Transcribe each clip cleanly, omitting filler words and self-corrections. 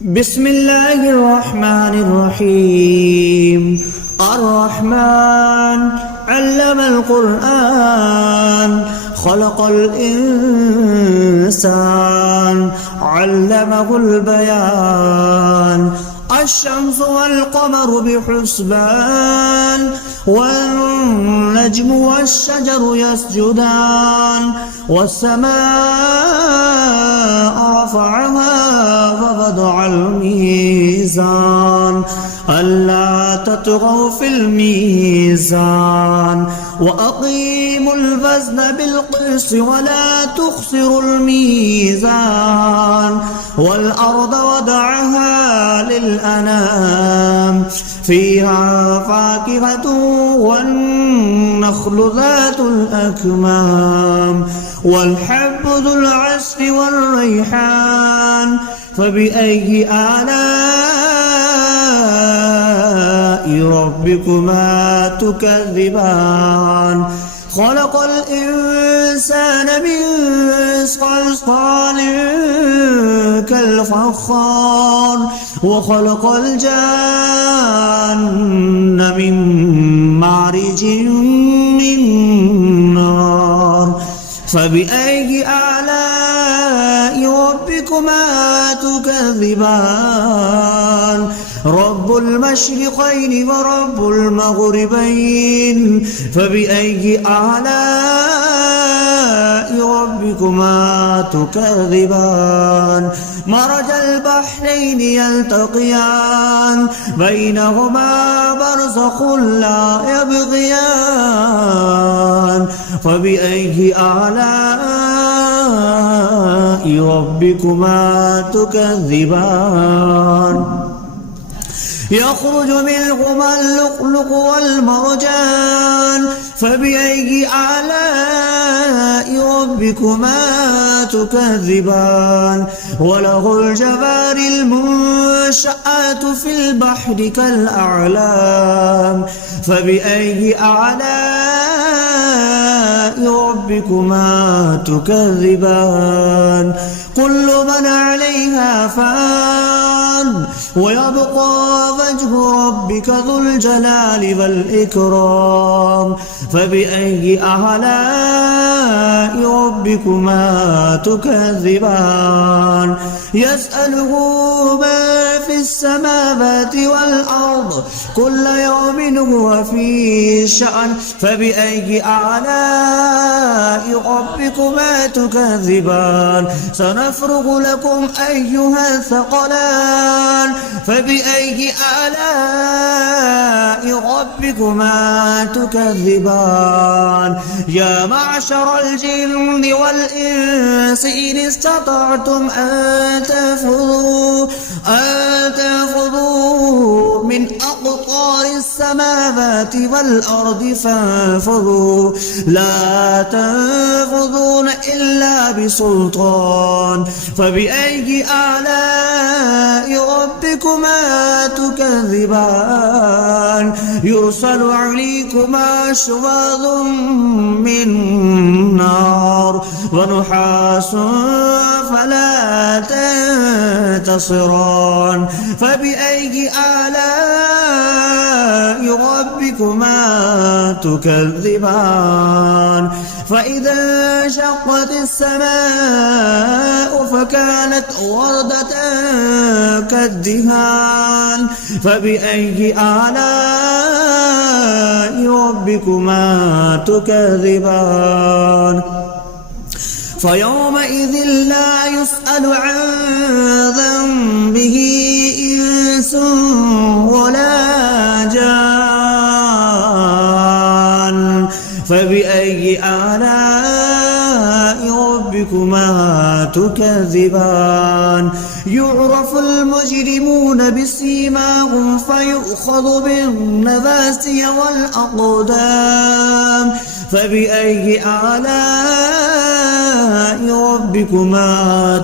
بسم الله الرحمن الرحيم. الرحمن علم القرآن خلق الإنسان علمه البيان. الشمس والقمر بحسبان والنجم والشجر يسجدان والسماء رفعها ووضع الميزان ألا تطغوا في الميزان وأقيموا الوزن بالقسط ولا تخسروا الميزان والأرض وضعها للأنام فيها فاكهة والنخل ذات الأكمام والحب ذو العصف والريحان فبأي آلاء ربكما تكذبان. خلق الإنسان من صلصال كالفخار وخلق الجان من مارج من نار فبأي آلاء ربكما تكذبان. رب المشرقين ورب المغربين فبأي آلاء ربكما تكذبان. مرج البحرين يلتقيان بينهما برزخ لا يبغيان فبأي آلاء ربكما تكذبان. يخرج منهما اللؤلؤ والمرجان فبأي آلاء ربكما تكذبان. وله الجوار المنشآت في البحر كالأعلام فبأي آلاء ربكما تكذبان. كل من عليها فان ويبقى وجه ربك ذو الجلال والإكرام فبأي آلاء ربكما تكذبان. يسأله ما في السماوات والأرض كل يوم هو في شأن فبأي آلاء ربكما تكذبان. سنفرغ لكم أيها الثقلان فبأي آلاء ربكما تكذبان. يا معشر الجن والإنس إن استطعتم أن تنفذوا من أقطار السماوات والأرض فانفذوا لا تنفذون إلا بسلطان فبأي آلاء ربكما تكذبان. يرسل عليكما شواظ من نار ونحاس فلا تنتصران فبأي آلاء ربكما تكذبان. فإذا انشقت السماء فكانت وردة كالدهان فبأي آلاء ربكما تكذبان. فيومئذ لا يسأل عن ذنبه إنس ولا جان فبأي آلاء ربكما تكذبان. يعرف المجرمون بسيماهم فيؤخذ بالنواسي والأقدام فبأي آلاء ربكما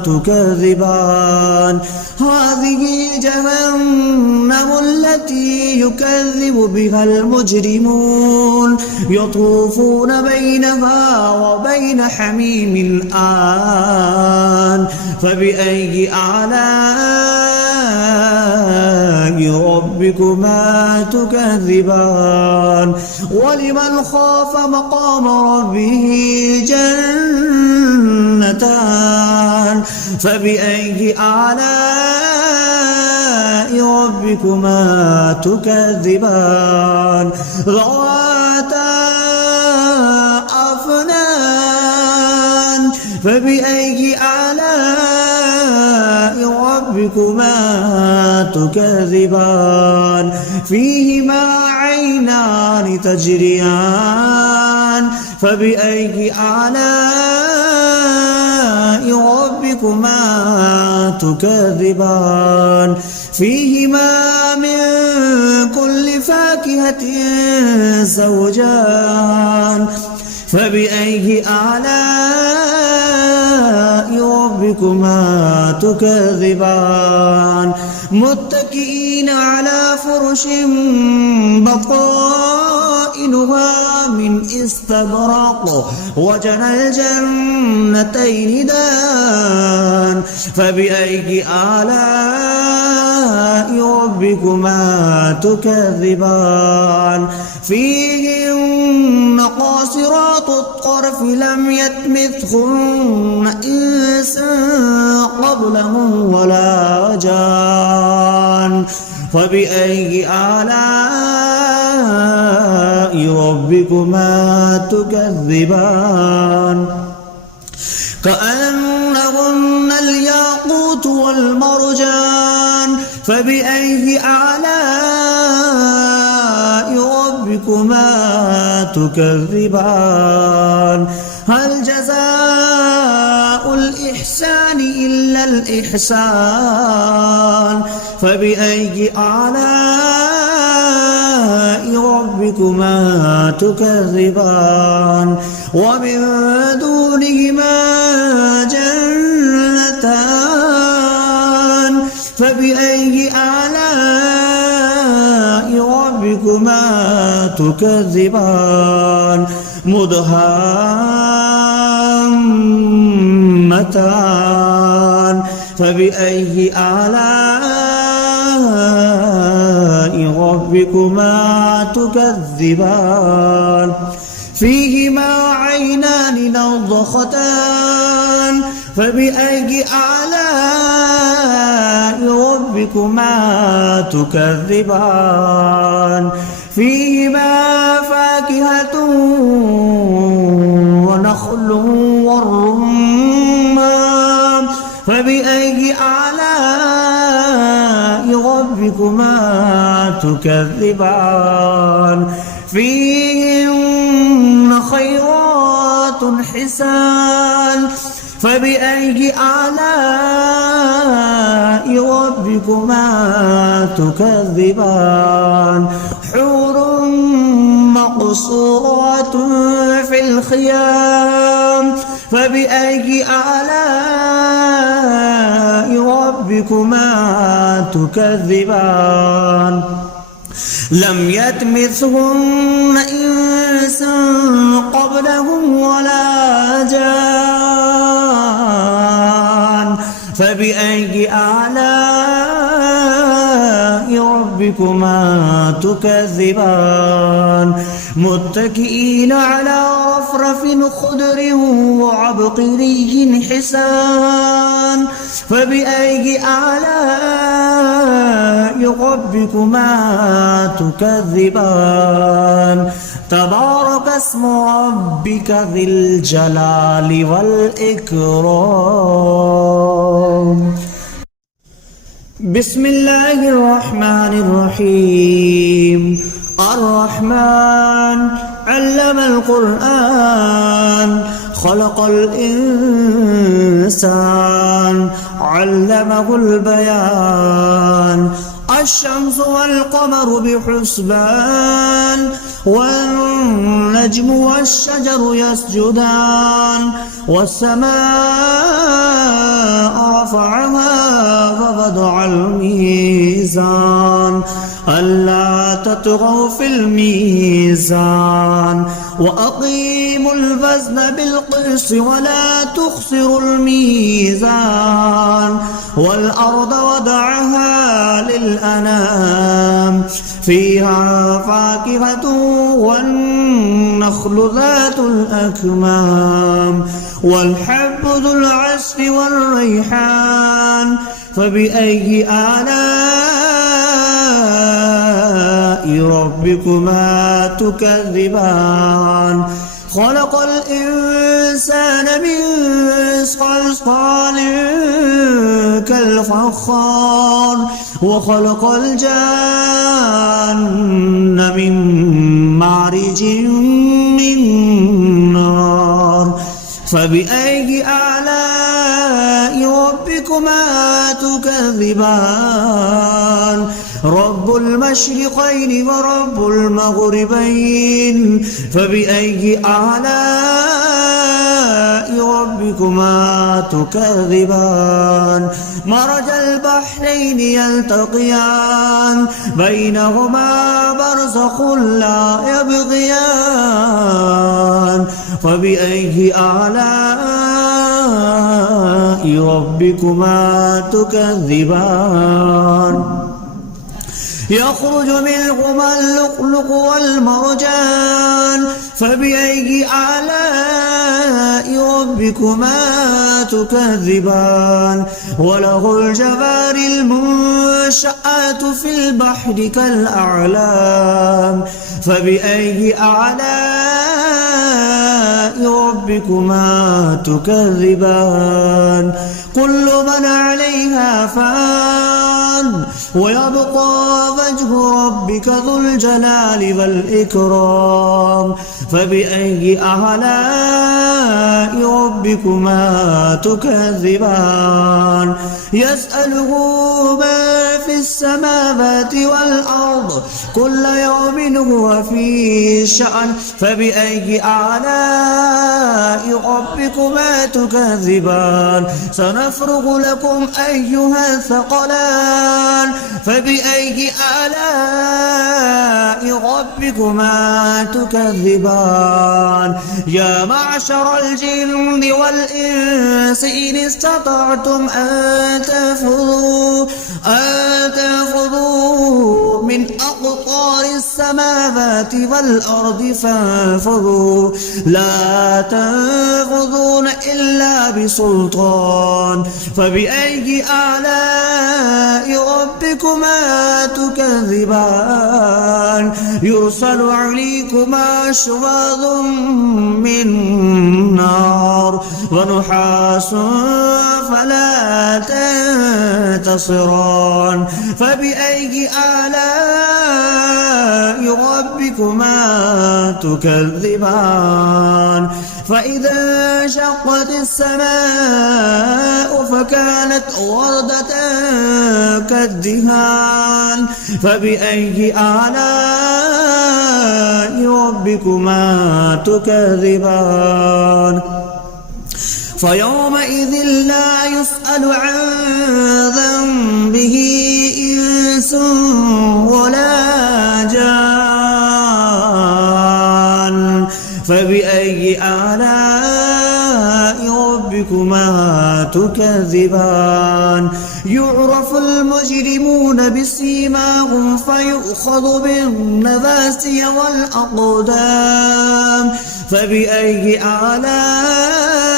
تكذبان. هذه جهنم التي يكذب بها المجرمون يطوفون بينها وبين حميم آن فبأي آلاء ربكما تكذبان ولمن خاف مقام ربه جنتان فبأي آلاء ربكما تكذبان ذواتا أفنان فبأي آلاء ربكما تكذبان فيهما عينان تجريان فبأي آلاء ربكما تكذبان فيهما من كل فاكهة زوجان فبأي آلاء ربكما تكذبان متكئين على فرش بطائنها من استبرق وجنى الجنتين دان فبأي آلاء ربكما تكذبان فيهن قاصرات الطرف لم يطمثهن إنس قبلهم ولا جان فبأي آلاء ربكما تكذبان كأنهن الياقوت والمرجان فبأي آلاء ربكما تكذبان هل جزاء الإحسان إلا الإحسان فبأي آلاء ربكما تكذبان ومن دونهما جنتان فبأي آلاء ربكما تكذبان مدهامتان فبأي آلاء ربكما تكذبان فيهما عينان نضختان فبأي آلاء ربكما تكذبان فيهما فاكهة ونخل والرمان فبأي آلاء ربكما تكذبان فيهن خيرات حسان فبأي آلاء ربكما تكذبان حور مقصورات في الخيام فبأي آلاء ربكما تكذبان لم يطمثهن إنس قبلهم ولا جان فبأي آلاء ربكما تكذبان متكئين على رفرف خضر وعبقري حسان فبأي آلاء ربكما تكذبان تبارك اسم ربك ذي الجلال والإكرام بسم الله الرحمن الرحيم الرحمن علم القرآن خلق الإنسان علمه البيان الشمس والقمر بحسبان والنجم والشجر يسجدان والسماء رفعها ووضع الميزان ألا تطغوا في الميزان وأقيموا الوزن بالقسط ولا تخسروا الميزان والأرض وضعها للأنام فيها فاكهة والنخل ذات الأكمام والحب ذو العصف والريحان فبأي آلاء ربكما تكذبان خلق الإنسان من صلصال كالفخار وخلق الجان من مارج من نار فبأي آلاء ربكما تكذبان رب المشرقين ورب المغربين فبأي آلاء ربكما تكذبان مرج البحرين يلتقيان بينهما برزخ لا يبغيان فبأي آلاء ربكما تكذبان يخرج منهما اللؤلؤ والمرجان فبأي آلاء ربكما تكذبان وله الجوار المنشآت في البحر كالأعلام فبأي آلاء ربكما تكذبان كل من عليها فان ويبقى وجه ربك ذو الجلال والإكرام فبأي آلاء ربكما تكذبان يسأله ما في السماوات والأرض كل يوم هو في شأن فبأي آلاء ربكما تكذبان سنفرغ لكم أيها الثقلان فبأي آلاء ربكما تكذبان يا معشر الجن والإنس إن استطعتم أن تنفذوا من أقطار السماوات والأرض فانفذوا لا تنفذون إلا بسلطان فبأي آلاء ربكما تكذبان يرسل عليكما شواظ من نار ونحاس فلا تنتصران فبأي آلاء ربكما تكذبان فإذا انشقت السماء فكانت وردة كالدهان فبأي آلاء ربكما تكذبان فيومئذ لا يسأل عن ذنبه إنس ولا جان فبأي آلاء ربكما تكذبان يعرف المجرمون بسيماهم فيؤخذ بالنواسي والأقدام فبأي آلاء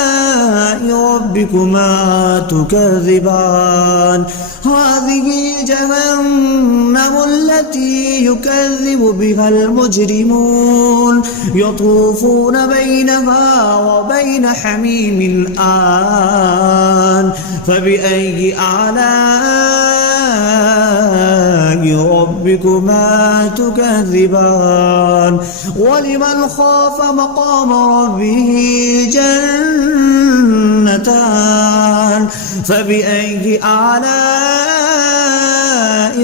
ربكما تكذبان هذه جهنم التي يكذب بها المجرمون يطوفون بينها وبين حميم آن فبأي آلاء ربكما تكذبان ولمن خاف مقام ربه جنتان فبأي آلاء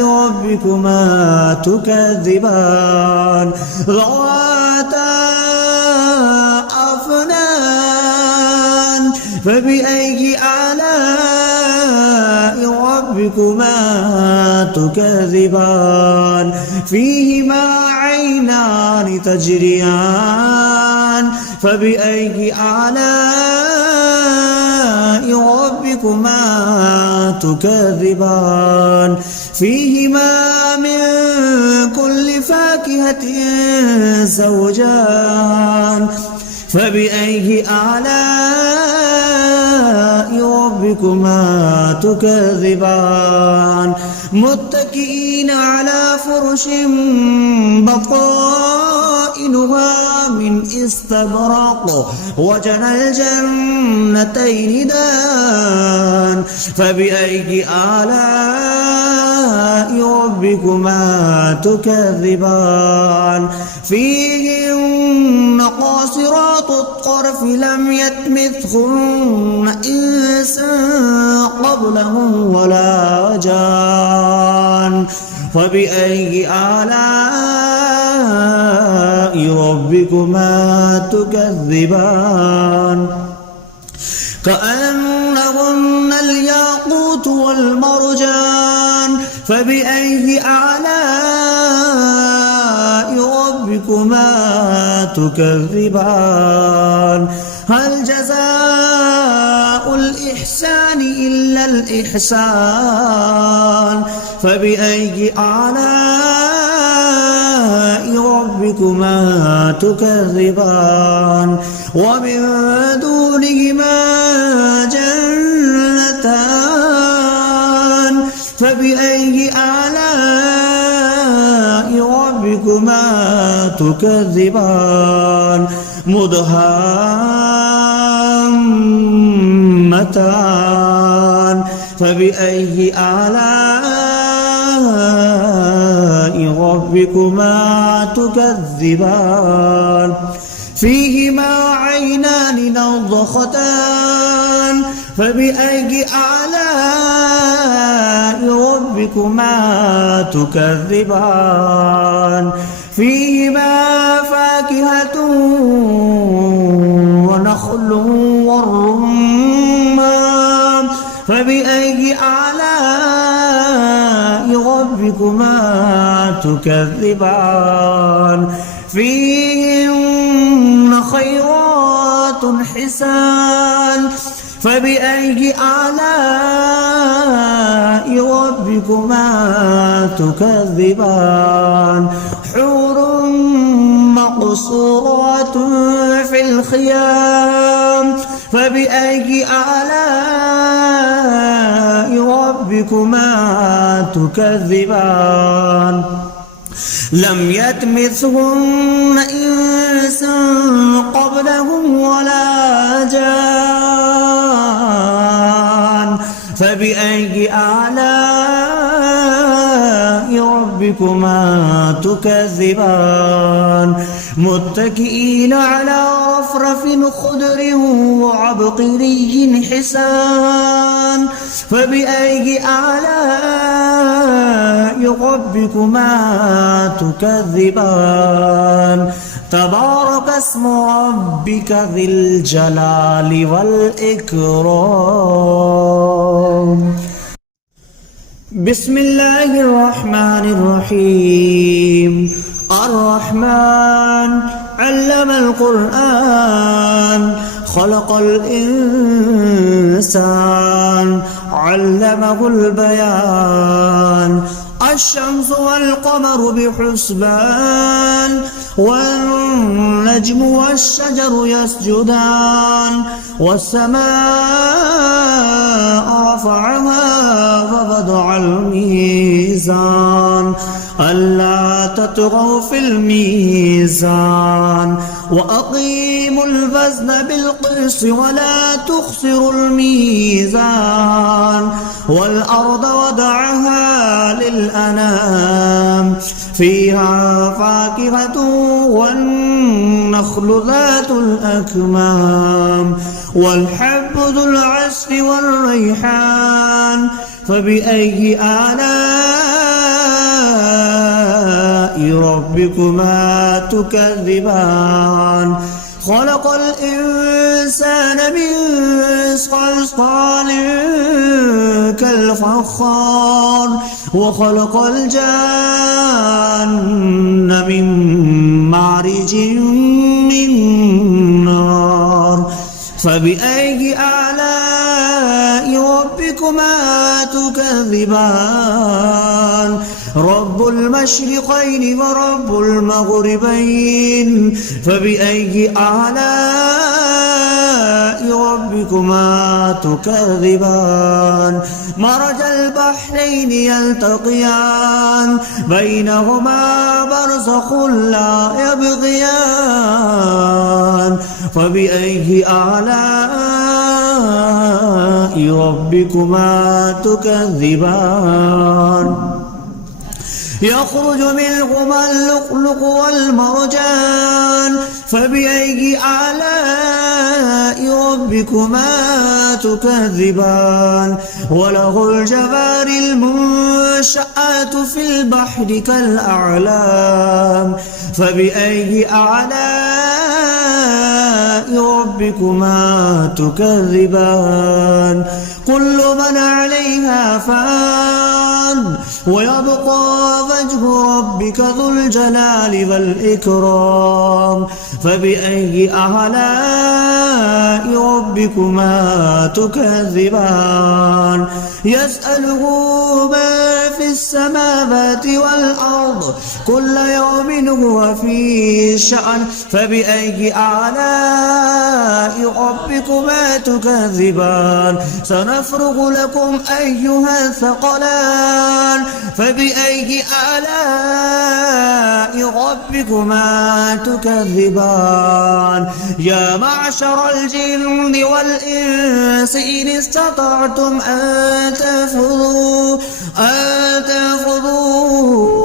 ربكما تكذبان ذواتا أفنان فبأي آلاء ربكما تكذبان فيهما عينان تجريان فبأي آلاء ربكما تكذبان فيهما من كل فاكهة زوجان فبأي آلاء ربكما تكذبان متكئين على فرش بطائنها من استبرق وجنى الجنتين دان فبأي آلاء ربكما تكذبان فيهن قاصرات الطرف لم يطمثهن إنس قبلهم ولا جان فبأي آلاء ربكما تكذبان كأنهن الياقوت والمرجان فبأي آلاء ربكما تكذبان هل جزاء الإحسان إلا الإحسان فبأي آلاء ربكما تكذبان ومن دونهما جنتان فبأي آلاء ربكما تكذبان مدهامتان فبأي آلاء ربكما تكذبان فيهما عينان نضختان فبأي آلاء ربكما تكذبان فيهما فاكهة ونخل والرمان فبأي آلاء ربكما تكذبان فيهن خيرات حسان فبأي آلاء ربكما تكذبان حور مقصورات في الخيام فبأي آلاء ربكما تكذبان لم يطمثهن إنس قبلهم ولا جان فبأي آلاء ربكما تكذبان متكئين على رفرف خضر وعبقري حسان فبأي آلاء ربكما تكذبان تبارك اسم ربك ذي الجلال والإكرام بسم الله الرحمن الرحيم الرحمن علم القرآن خلق الإنسان علمه البيان الشمس والقمر بحسبان والنجم والشجر يسجدان والسماء رفعها ووضع الميزان ألا تطغوا في الميزان وأقيموا الوزن بالقسط ولا تخسروا الميزان والأرض وضعها للأنام فيها فاكهة والنخل ذات الأكمام والحب ذو العصف والريحان فبأي آلاء ربكما تكذبان خلق الإنسان من صلصال كالفخار وخلق الجان من مارج من نار فبأي آلاء ربكما تكذبان رب المشرقين ورب المغربين فبأي آلاء ربكما تكذبان مرج البحرين يلتقيان بينهما برزخ لا يبغيان فبأي آلاء ربكما تكذبان يخرج منهما اللؤلؤ والمرجان فبأي آلاء ربكما تكذبان وله الجوار المنشآت في البحر كالأعلام فبأي آلاء ربكما تكذبان كل من عليها فان ويبقى وجه ربك ذو الجلال والإكرام فبأي آلاء ربكما تكذبان يسأله ما في السماوات والأرض كل يوم هو في شأن فبأي آلاء ربكما تكذبان سنفرغ لكم أيها الثقلان فبأي آلاء ربكما تكذبان يا معشر الجن والإنس إن استطعتم أن تنفذوا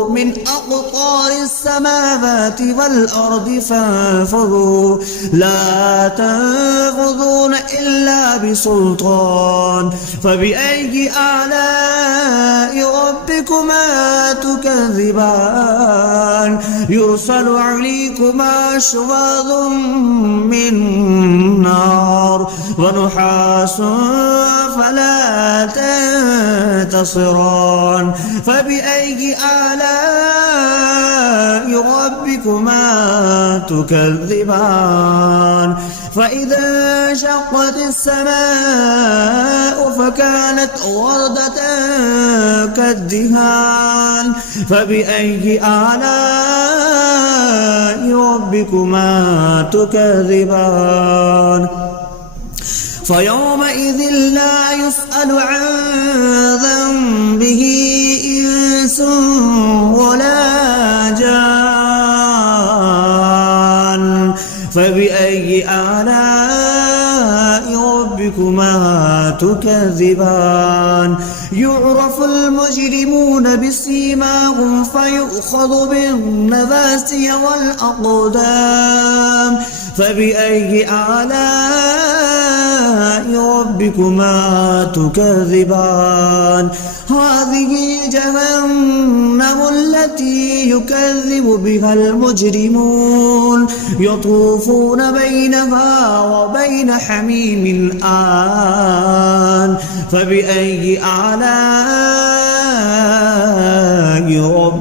من أقطار السماوات والأرض فانفذوا لا تنفذون إلا بسلطان فبأي آلاء ربكما تكذبان يرسل عليكما شواظ من نار ونحاس فلا تنتصران فبأي آلاء ربكما تكذبان فإذا انشقت السماء فكانت وردة كالدهان فبأي آلاء ربكما تكذبان فيومئذ لا يسأل عن ذنبه إنس ولا جان فبأي آلاء ربكما تكذبان يعرف المجرمون بسيماهم فيؤخذ بالنواسي والأقدام فبأي آلاء ربكما تكذبان هذه جهنم التي يكذب بها المجرمون يطوفون بينها وبين حميم آن فبأي آلاء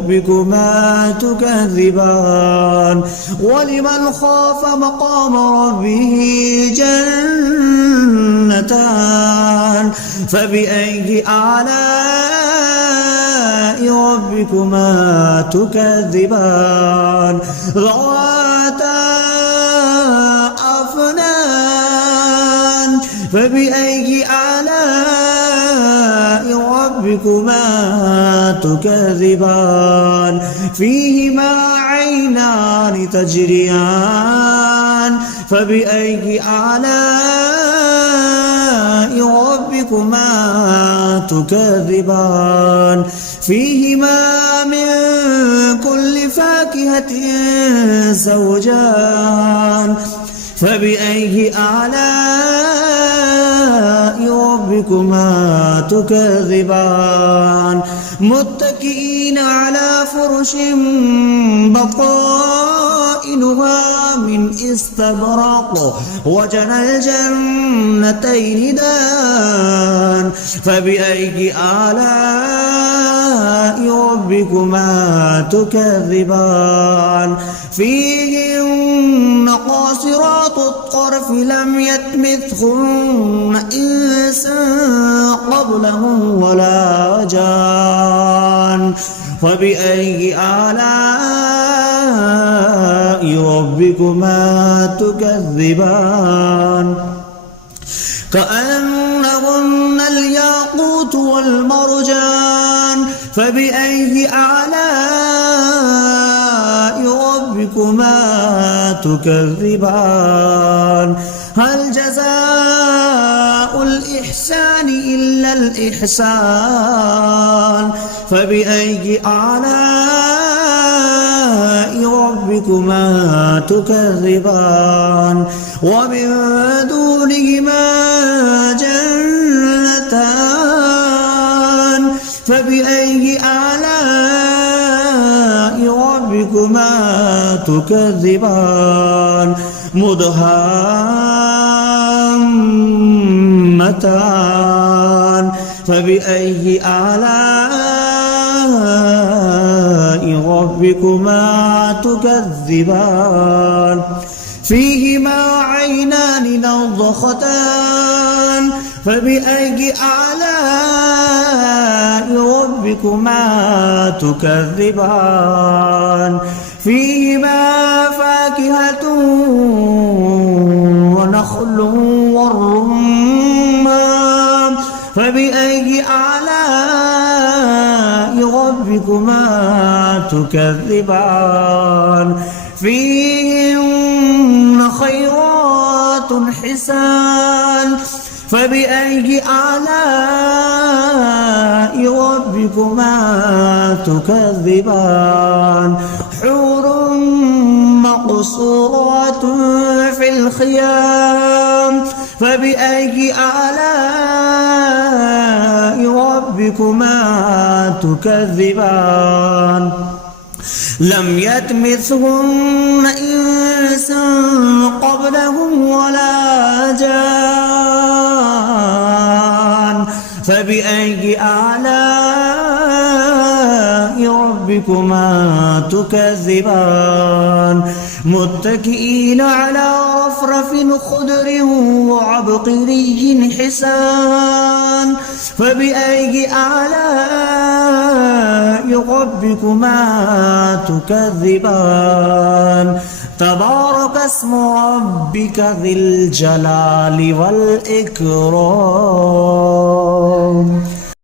ربكما تكذبان ولمن خاف مقام ربه جنتان فبأي آلاء ربكما تكذبان ذواتا أفنان فبأي آلاء ربكما تكذبان فيهما عينان تجريان فبأي آلاء ربكما تكذبان فيهما من كل فاكهة زوجان فبأي آلاء ربكما ربكما تكذبان متكئين على فرش بطائنها من استبرق وجنى الجنتين دان فبأي آلاء ربكما تكذبان فيهن قاصرات الطرف لم يطمثهن إنس قبلهم ولا جان فبأي آلاء ربكما تكذبان كأنهن الياقوت والمرجان فبأي آلاء ربكما تكذبان هل جزاء الإحسان إلا الإحسان فبأي آلاء ربكما تكذبان ومن دونهما جنتان فبأي آلاء ربكما تكذبان مدهامتان فبأي آلاء ربكما تكذبان فيهما عينان نضختان فبأي آلاء ربكما تكذبان فيهما فاكهة ونخل والرمان فبأي آلاء ربكما تكذبان فيهن خيرات حسان فبأي آلاء ربكما تكذبان حور مقصورات في الخيام فبأي آلاء ربكما تكذبان لم يطمثهن إنس قبلهم ولا جان فبأي آلاء ربكما تكذبان متكئين على رفرف خضر وعبقري حسان فبأي آلاء ربكما تكذبان تبارك اسم ربك ذي الجلال والإكرام